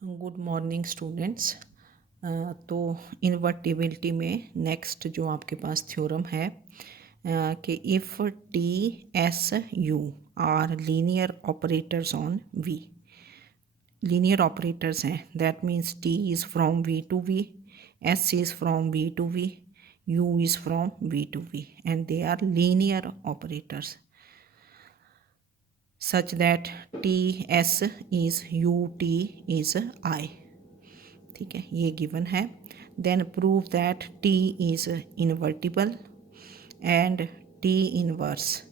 Good morning students. तो इन्वर्टिबिलिटी में next जो आपके पास थ्योरम है कि if T S U are linear operators on V, linear operators हैं, that means T is from V to V, S is from V to V, U is from V to V, and they are linear operators such that ts is ut is I। ठीक है, ये given है। Then prove that T is invertible and T inverse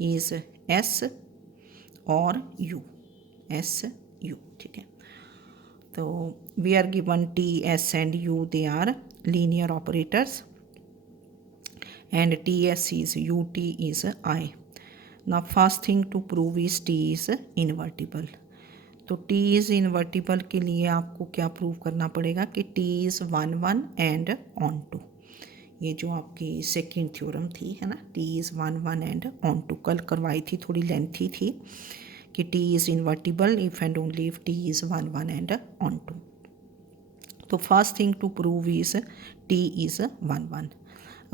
is S और U, S U. ठीक है, तो we are given T S and U, they are linear operators and ts is ut is I। Now first thing to prove is t is invertible। तो t is invertible के लिए आपको क्या prove करना पड़ेगा कि t is 1 1 and on 2। ये जो आपकी सेकेंड थ्योरम थी है ना, t is 1 1 and on 2 कल करवाई थी, थोड़ी लेंथी थी कि t is invertible if and only if t is 1 1 and on 2। तो first thing to prove is t is 1 1।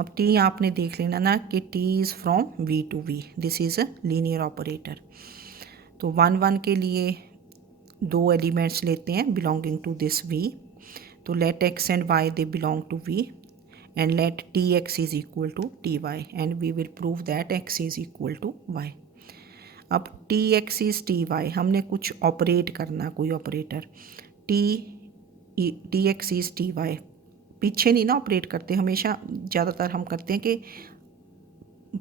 अब t आपने देख लेना ना कि t is from v to v, this is a linear operator. तो 1 1 के लिए दो एलिमेंट्स लेते हैं बिलोंगिंग टू दिस v। तो let x and y they belong to v and let tx is equal to ty and we will prove that x is equal to y। अब tx is ty, हमने कुछ operate करना, कोई operator tx is ty, पीछे नहीं ना operate करते, हमेशा ज़्यादातर हम करते हैं कि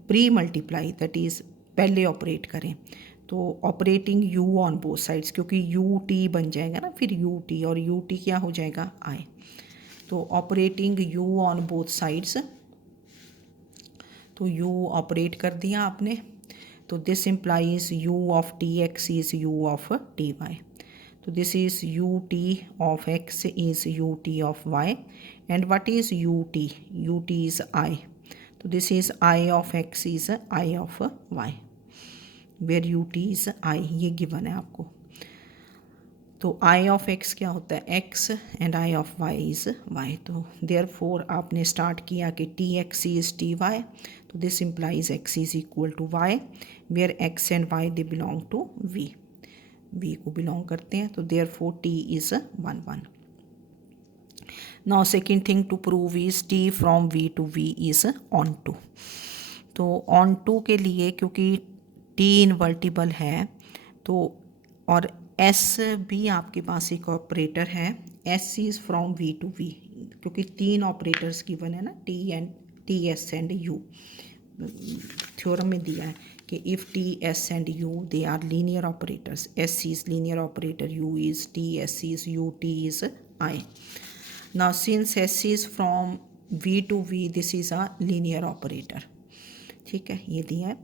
प्री मल्टीप्लाई, दैट इज़ पहले ऑपरेट करें। तो operating U on both sides, क्योंकि यू टी बन जाएगा ना फिर यू टी, और यू टी क्या हो जाएगा आई। तो operating U on both sides, तो यू ऑपरेट कर दिया आपने, तो this implies U of T X is U of T Y. तो this is U T of X is U T of Y, and what is U T is I. तो this is I of X is I of Y, where U T is I, ये given है आपको। तो आई of x क्या होता है X and I of Y is Y. तो therefore आपने स्टार्ट किया कि T X is T Y, तो this implies X is equal to Y, where X and Y they belong to V, v को belong करते हैं। तो therefore T is 1 1। Now second thing to prove is t from v to v is onto. तो onto के लिए क्योंकि t invertible है, तो और s भी आपके पास एक ऑपरेटर है, s is from v to v, क्योंकि तीन ऑपरेटर्स गिवन है ना, T S and U, theorem में दिया है कि if T S and U they are linear operators, S is linear operator, U is T, S is U, T is I. Now since S is from V to V, this is a linear operator. ठीक है, ये दिया है।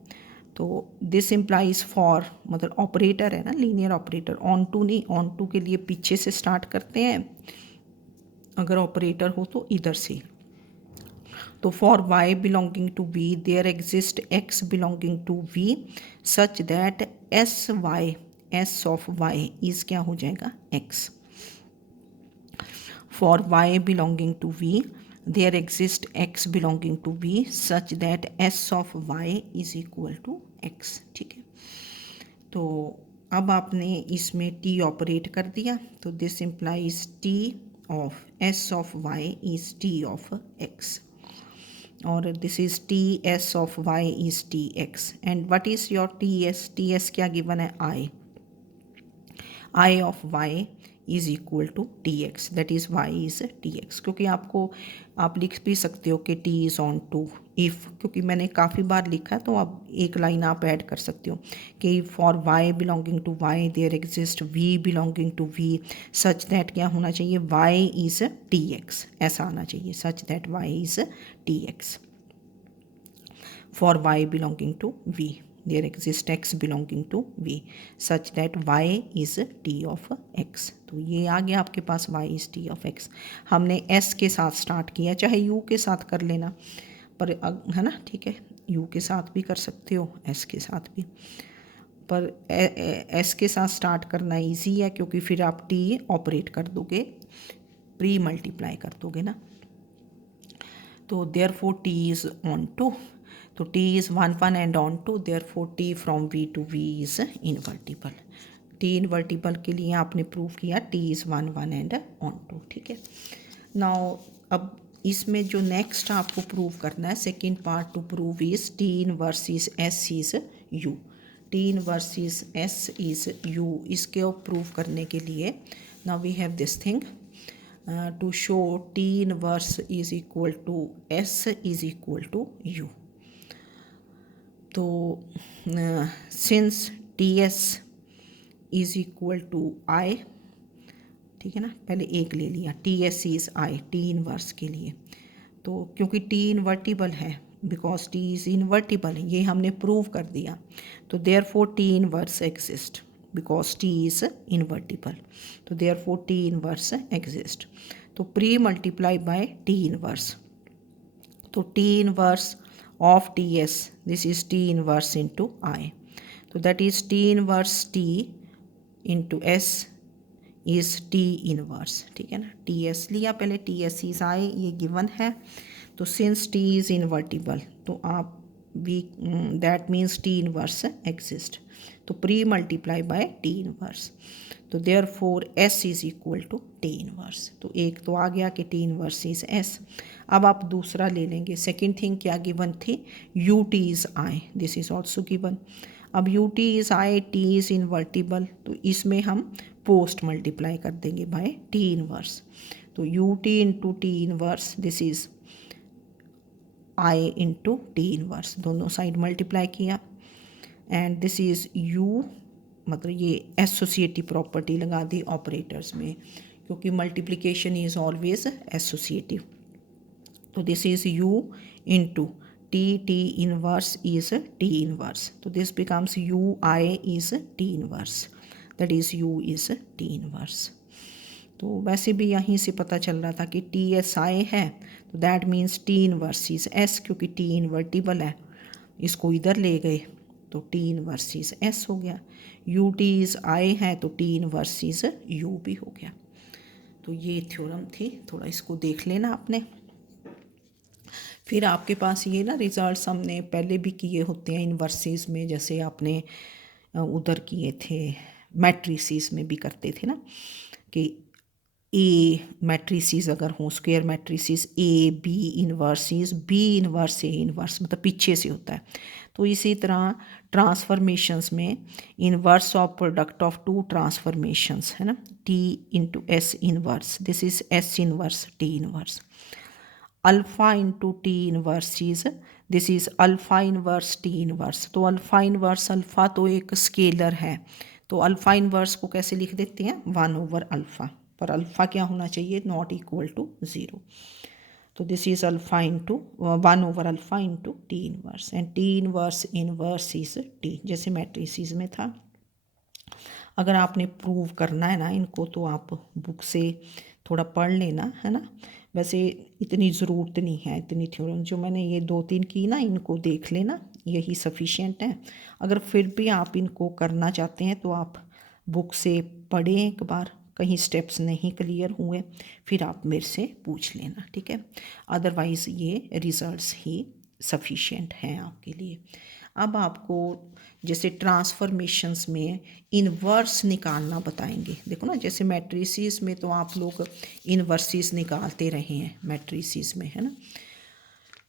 तो this implies for, मतलब operator है ना linear operator, on to नहीं, ऑन टू के लिए पीछे से स्टार्ट करते हैं, अगर ऑपरेटर हो तो इधर से। तो for y belonging to v there exist x belonging to v such that s of y is क्या हो जाएगा x। For y belonging to v there exist x belonging to v such that s of y is equal to x। ठीक है, तो अब आपने इसमें t operate कर दिया, तो this implies t of s of y is t of x, और this is T S of Y is T X, and what is your T S क्या गिवन है I of Y is equal to T X, that is Y is T X. क्योंकि आपको आप लिख भी सकते हो कि T is onto if, क्योंकि मैंने काफ़ी बार लिखा है, तो आप एक लाइन आप ऐड कर सकते हो कि for Y belonging to Y there exist V belonging to V such that क्या होना चाहिए वाई इज़ टी एक्स, ऐसा आना चाहिए, such that Y is T X. For Y belonging to V there exist x belonging to v such that y is t of x। तो ये आ गया आपके पास y is t of x। हमने s के साथ स्टार्ट किया, चाहे u के साथ कर लेना, पर है ना, ठीक है, u के साथ भी कर सकते हो, s के साथ भी। पर एस के साथ स्टार्ट करना इजी है क्योंकि फिर आप टी ऑपरेट कर दोगे, प्री मल्टीप्लाई कर दोगे ना। तो therefore T is onto, तो T is 1 and onto, therefore T from V to V is invertible. T invertible के लिए आपने प्रूव किया T is 1 and onto, ठीक है। नाउ अब इसमें जो नेक्स्ट आपको प्रूव करना है, second part to prove is T inverse is S is U. T inverse is S is U, इसके प्रूव करने के लिए now we have this thing to show T inverse is equal to S is equal to U. तो since T S is equal to I, ठीक है ना, पहले एक ले लिया, T S is I T inverse के लिए। तो क्योंकि टी इन्वर्टिबल है, बिकॉज टी इज़ इन्वर्टिबल, ये हमने प्रूव कर दिया, तो therefore T inverse exist because T is invertible, तो therefore T inverse exist. तो pre multiply by T inverse, तो T inverse of T S, this is T inverse into I, तो that is T inverse T into S is T inverse, ठीक है ना। T S लिया पहले, T S is I, ये given है। तो सिंस टी इज़ इन्वर्टिबल, तो आप we that means T inverse exist, तो pre multiply by T inverse, तो therefore S is equal to T inverse. तो एक तो आ गया कि टी इनवर्स इज एस। अब आप दूसरा ले लेंगे, सेकेंड थिंग क्या गिवन थी, U T is I, this is also given. अब U T is I, T is invertible, तो इसमें हम पोस्ट मल्टीप्लाई कर देंगे बाय टी इनवर्स, तो U T into T inverse, this is I into T inverse, दोनों side multiply किया, and this is U, मतलब ये एसोसिएटिव प्रॉपर्टी लगा दी ऑपरेटर्स में, क्योंकि मल्टीप्लिकेशन इज़ ऑलवेज एसोसिएटिव। तो this is U into T inverse is T inverse, तो this becomes U I is T inverse, that is U is T inverse. तो वैसे भी यहीं से पता चल रहा था कि टी एस आई है, तो that means T inverse is S, क्योंकि टी इन्वर्टिबल है, इसको इधर ले गए तो टी इनवर्स इज़ एस हो गया। यू टी इज़ आई है तो टी इनवर्स इज़ यू भी हो गया। तो ये थ्योरम थी, थोड़ा इसको देख लेना आपने। फिर आपके पास ये ना रिजल्ट्स हमने पहले भी किए होते हैं इन्वर्सिस में, जैसे आपने उधर किए थे मैट्रिसेस में भी करते थे ना, कि ए मैट्रिसेस अगर हों, square matrices A B inverses, B inverse A inverse, मतलब पीछे से होता है। तो इसी तरह ट्रांसफॉर्मेशंस में inverse of product of two transformations है ना, T into S inverse, this is S inverse T inverse. Alpha into T inverse is, this is alpha inverse T inverse. तो अल्फ़ा इनवर्स, अल्फ़ा तो एक scalar है, तो alpha inverse को कैसे लिख देते हैं, 1/अल्फ़ा, पर अल्फ़ा क्या होना चाहिए, नॉट इक्वल टू 0। तो दिस इज़ अल्फ़ा इंटू 1/अल्फ़ा into T inverse, and T inverse inverse is T, जैसे मैट्रिसेस में था। अगर आपने प्रूव करना है ना इनको, तो आप बुक से थोड़ा पढ़ लेना, है ना। वैसे इतनी ज़रूरत नहीं है, इतनी थ्योरम जो मैंने ये 2-3 की ना, इनको देख लेना, यही सफिशिएंट है। अगर फिर भी आप इनको करना चाहते हैं तो आप बुक से पढ़ें एक बार, कहीं स्टेप्स नहीं क्लियर हुए फिर आप मेरे से पूछ लेना, ठीक है। अदरवाइज़ ये रिजल्ट्स ही सफिशिएंट हैं आपके लिए। अब आपको जैसे ट्रांसफॉर्मेशंस में इन्वर्स निकालना बताएंगे। देखो ना, जैसे मैट्रिसेस में तो आप लोग इन्वर्सिस निकालते रहे हैं मैट्रिसेस में, है ना।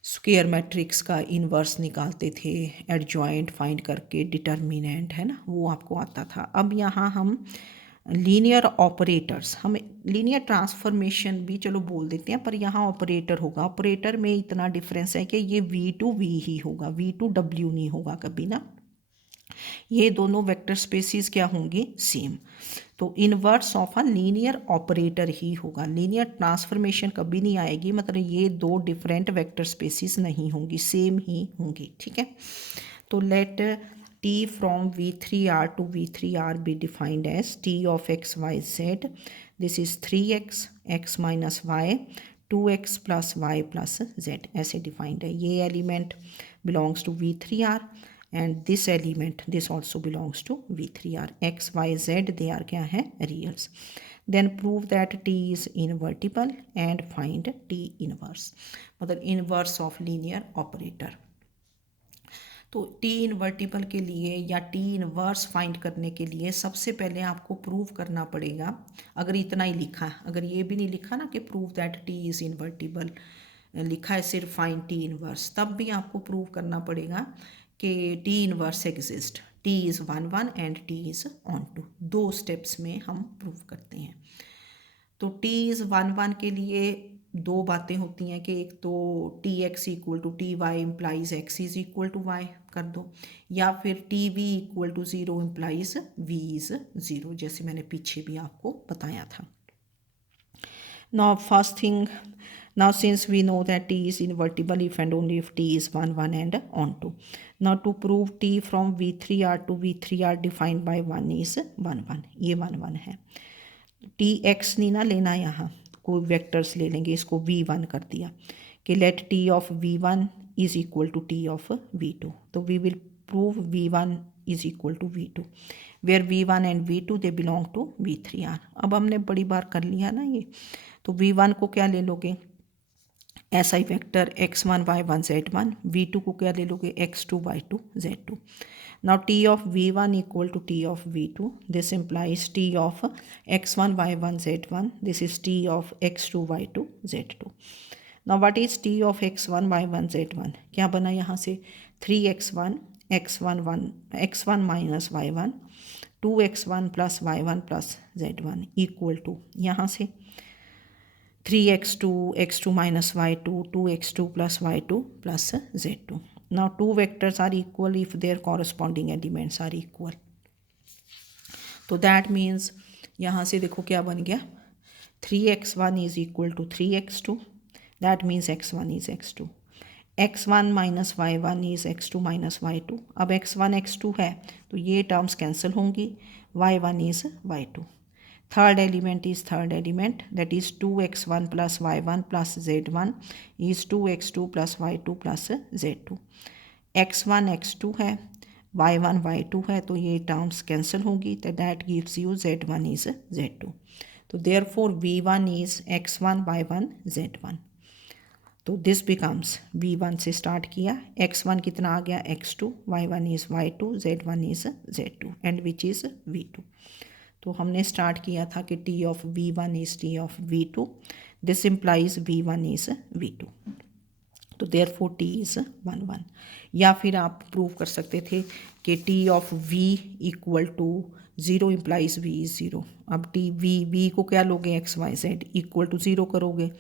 स्क्वायर मैट्रिक्स का इन्वर्स निकालते थे, एडजॉइंट फाइंड करके, डिटर्मिनेंट, है ना, वो आपको आता था। अब यहाँ हम लीनियर ऑपरेटर्स, हम लीनियर ट्रांसफॉर्मेशन भी चलो बोल देते हैं, पर यहाँ ऑपरेटर होगा। ऑपरेटर में इतना डिफरेंस है कि ये V2V ही होगा, V2W नहीं होगा कभी ना। ये दोनों वेक्टर स्पेसिस क्या होंगी, सेम। तो inverse of a linear operator ही होगा, लीनियर ट्रांसफॉर्मेशन कभी नहीं आएगी, मतलब ये दो डिफरेंट वेक्टर स्पेसिस नहीं होंगी, सेम ही होंगी, ठीक है। तो late T from V3R to V3R be defined as T of x, y, z. This is 3x, x minus y, 2x plus y plus z, ऐसे डिफाइंड है। ये element belongs to V3R and this element this also belongs to V3R. X, Y, Z they are क्या है, reals. Then prove that T is invertible and find T inverse, मतलब inverse of linear operator. तो T invertible के लिए या T inverse find करने के लिए सबसे पहले आपको प्रूव करना पड़ेगा, अगर इतना ही लिखा है, अगर ये भी नहीं लिखा ना कि prove that T is invertible, लिखा है सिर्फ फाइंड टी इनवर्स, तब भी आपको प्रूव करना पड़ेगा कि T inverse exist. T is 1 1 and T is onto. 2 steps में हम प्रूव करते हैं. तो टी इज़ 1 1 के लिए 2 बातें होती हैं कि एक तो T X equal to T Y implies X is equal to Y कर दो, या फिर T V equal to 0 implies V is 0, जैसे मैंने पीछे भी आपको बताया था. Now first thing, now since we know that T is invertible if and only if T is 1 1 and onto. Now to prove T from V3R to V3R defined by 1 is 1 1, ये 1 1 है. T x नहीं ना लेना, यहाँ कोई vectors ले लेंगे, इसको V1 कर दिया कि let T of V1 is equal to T of V2. तो we will prove V1 is equal to V2 where V1 and V2 they belong to V3R. अब हमने बड़ी बार कर लिया ना ये. तो V1 को क्या ले लोगे, ऐसा ही vector x1 y1 z1. V2 को क्या ले लोगे, x2 y2 z2. Now T of V1 equal to T of V2. This implies T of x1 y1 z1. This is T of x2 y2 z2. Now what is T of x1 y1 z1? क्या बना यहाँ से, 3x1 x1 minus y1 2x1 plus y1 plus z1 equal to यहाँ से 3x2 x2 minus y2 2x2 plus y2 plus z2. Now two vectors are equal if their corresponding elements are equal. तो that means यहाँ से देखो क्या बन गया, 3x1 is equal to 3x2. That means x1 is x2. x1 minus y1 is x2 minus y2. अब x1 x2 है तो ये टर्म्स कैंसिल होंगी, y1 is y2. Third element is third element, that is 2x1 plus y1 plus z1 is 2x2 plus y2 plus z2. x1 x2 है, y1 y2 है, तो ये terms cancel होंगी, तो that gives you z1 is z2. तो therefore v1 is x1 y1 z1. तो this becomes v1 से start किया, x1 कितना आ गया x2, y1 is y2, z1 is z2 and which is v2. तो हमने स्टार्ट किया था कि T of V1 is T of V2. This implies V1 is V2. तो देयरफॉर T इज़ 1 1. या फिर आप प्रूव कर सकते थे कि T of V equal to 0 implies V is 0. अब V को क्या लोगे, x y z equal to 0 करोगे,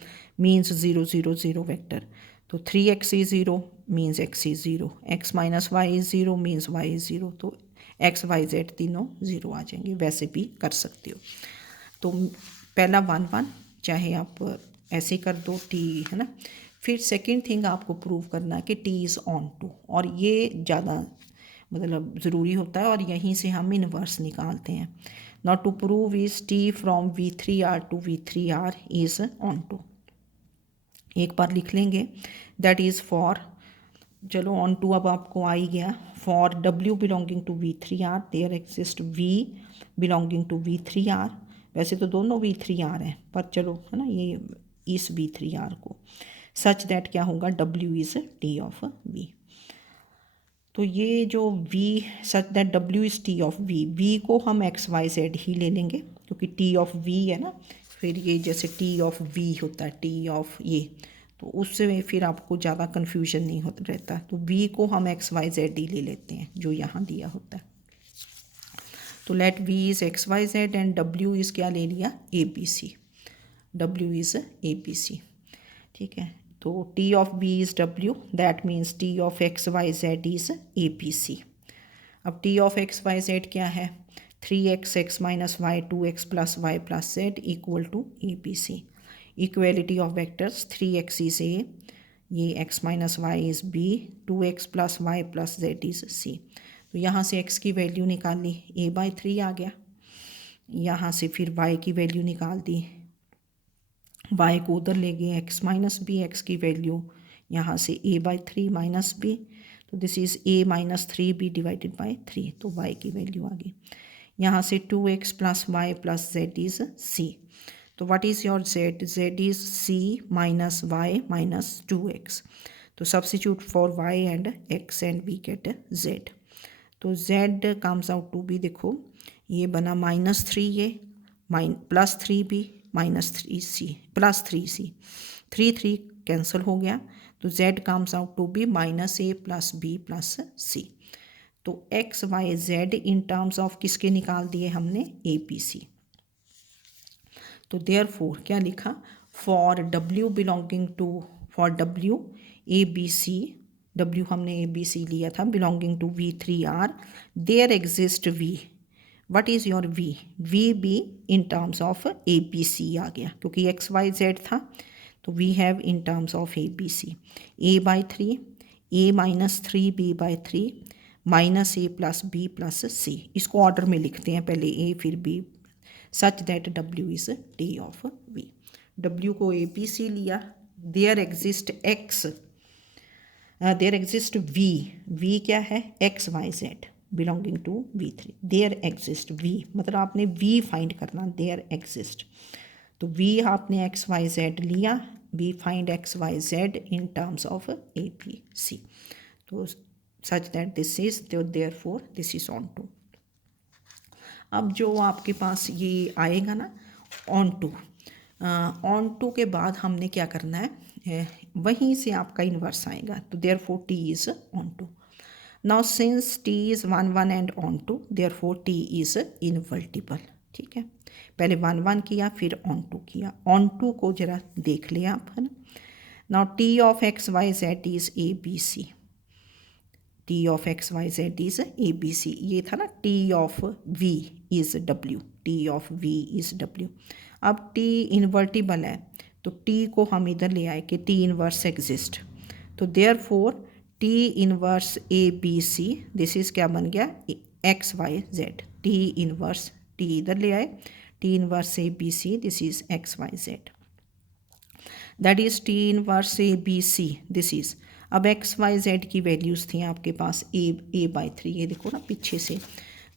मीन्स 0 0 0 वेक्टर. तो 3x is 0 means x is 0, x minus Y is 0 means y is 0. तो एक्स वाई जेड तीनों 0 आ जाएंगे, वैसे भी कर सकते हो. तो पहला 1 1 चाहे आप ऐसे कर दो, टी है ना. फिर सेकंड थिंग आपको प्रूव करना है कि टी इज़ ऑन टू, और ये ज़्यादा मतलब ज़रूरी होता है, और यहीं से हम इनवर्स निकालते हैं. Not to prove is T from V3R to V3R is onto. एक बार लिख लेंगे, दैट इज़ फॉर, चलो ऑन टू अब आपको आ ही गया. For W belonging to V3R there exist V belonging to V3R. वैसे तो दोनों V3R हैं, पर चलो है ना, ये इस V3R को सच दैट क्या होगा, W is T of V. तो ये जो V such that W is T of V को हम x y z ही ले लेंगे क्योंकि T ऑफ V है ना. फिर ये जैसे T ऑफ V होता है, T ऑफ ये, तो उससे फिर आपको ज़्यादा कन्फ्यूजन नहीं होता रहता. तो V को हम x y z ही ले लेते हैं जो यहाँ दिया होता है. तो let V is x y z and W is क्या ले लिया, ABC. W इज़ ABC, ठीक है. तो T of V is W, that means T of x y z is ABC. अब T of x y z क्या है, 3x x minus y 2x plus y plus z equal to ABC. Equality of vectors, 3x is A, ये x minus Y is B, 2x plus y plus z is C. तो यहाँ से x की value निकाल ली, A/3 आ गया. यहाँ से फिर y की वैल्यू निकाल दी, y को उधर ले गए, x माइनस B, x की वैल्यू यहाँ से A/3 माइनस B. तो this is a minus 3b divided by 3, तो y की वैल्यू आ गई। यहाँ से 2x plus y plus z is c, तो what is your z? z is c minus y minus 2x, तो substitute for y and x and we get z। तो z comes out to be, देखो ये बना -3 ये +3b -3c +3c, 3 cancel हो गया, तो z comes out to be -a plus b plus c। तो x y z in terms of किसके निकाल दिए हमने? ABC। तो देयरफॉर क्या लिखा? For w belonging to, for w ABC, w हमने ABC लिया था belonging to V3R, there exist V। What is your V? V भी इन टर्म्स ऑफ ABC आ गया, क्योंकि x y z था, तो we have in terms of ABC a/3, a minus 3b by 3 minus a plus b plus c। इसको order में लिखते हैं, पहले a फिर b, such that w is t of v। w को ABC लिया, there exist x, there exist v क्या है? x y z belonging to V3, there exist v, मतलब आपने v फाइंड करना, देयर एग्जिस्ट। तो v आपने x y z लिया, we find x y z in terms of a b c, तो such that this is, therefore this is on to। अब जो आपके पास ये आएगा ना ऑन टू के बाद हमने क्या करना है, वहीं से आपका इन्वर्स आएगा, तो therefore t is on to। Now since t is 1 1 and on to, therefore t is invertible। ठीक है, पहले 1 1 किया फिर on to किया, on to को जरा देख लिया आप, है ना। Now t of x y z is ABC, t of x y z is ABC, ये था ना t of v is w, t of v is w। अब t इन्वर्टिबल है, तो t को हम इधर ले आए कि t इनवर्स एग्जिस्ट, तो therefore t inverse ABC, this is क्या बन गया? x y z, t inverse, t इधर ले आए, t inverse ABC, this is x y z, that is t inverse ABC, this is. अब x y z की values थी आपके पास a/3, ये देखो ना पीछे से,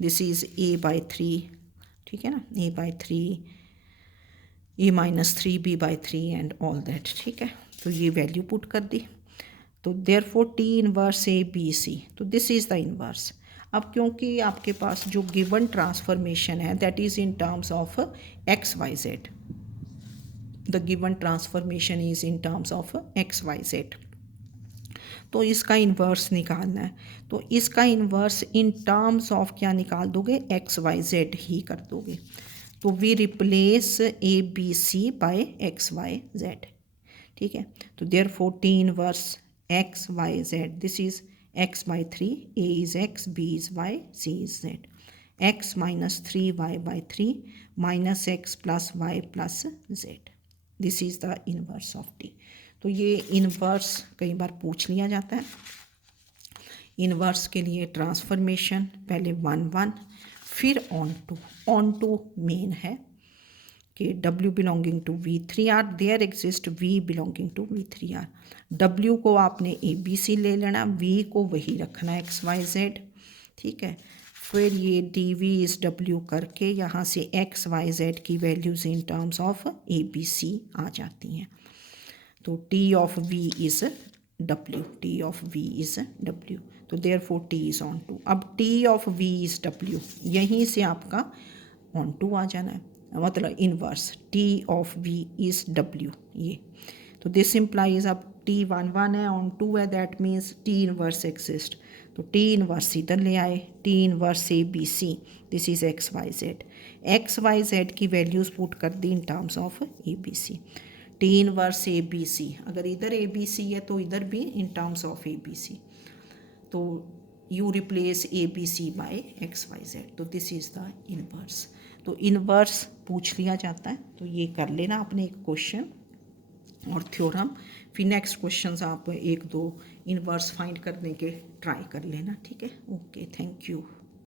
दिस इज a/3, ठीक है ना, a/3, a minus 3b/3 and all that. ठीक है, तो ये वैल्यू पुट कर दी, तो देयरफॉर t इनवर्स ABC, तो दिस इज़ द इनवर्स। अब क्योंकि आपके पास जो गिवन ट्रांसफॉर्मेशन है that is in terms of x y z, the given transformation is in terms of x y z, तो इसका इन्वर्स निकालना है, तो इसका इन्वर्स इन टर्म्स ऑफ क्या निकाल दोगे? x y z ही कर दोगे, तो we replace ABC by x y z। ठीक है, तो therefore t inverse x y z, this is x/3, a is x, b is y, c is z, x minus 3y/3 minus x plus y plus z, this is the inverse of t। तो ये inverse कई बार पूछ लिया जाता है। Inverse के लिए transformation पहले 1 1 फिर ऑन टू मेन है कि W belonging to V3R, there exist V belonging to V3R। W को आपने ABC ले लेना, V को वही रखना x y z। ठीक है, फिर ये dv इस W करके यहाँ से x y z की values in terms of ABC आ जाती हैं, तो t of v is w, t of v is w, तो therefore t is onto. अब t of v is w, यहीं से आपका ऑन टू आ जाना है, मतलब inverse t of v is w ये, तो दिस इम्प्लाइज अब t 1 1 है, ऑन टू है, that means t inverse exist, तो t इनवर्स इधर ले आए, t inverse ABC, this is x y z की वैल्यूज़ पुट कर दी in terms of ABC, t inverse ABC, अगर इधर ABC है तो इधर भी इन टर्म्स ऑफ ABC, तो you replace ABC by x y z, तो दिस इज़ द इनवर्स। तो इनवर्स पूछ लिया जाता है, तो ये कर लेना आपने एक क्वेश्चन और थ्योरम, फिर नेक्स्ट क्वेश्चंस आप 1 2 इनवर्स फाइंड करने के ट्राई कर लेना। ठीक है, ओके, थैंक यू।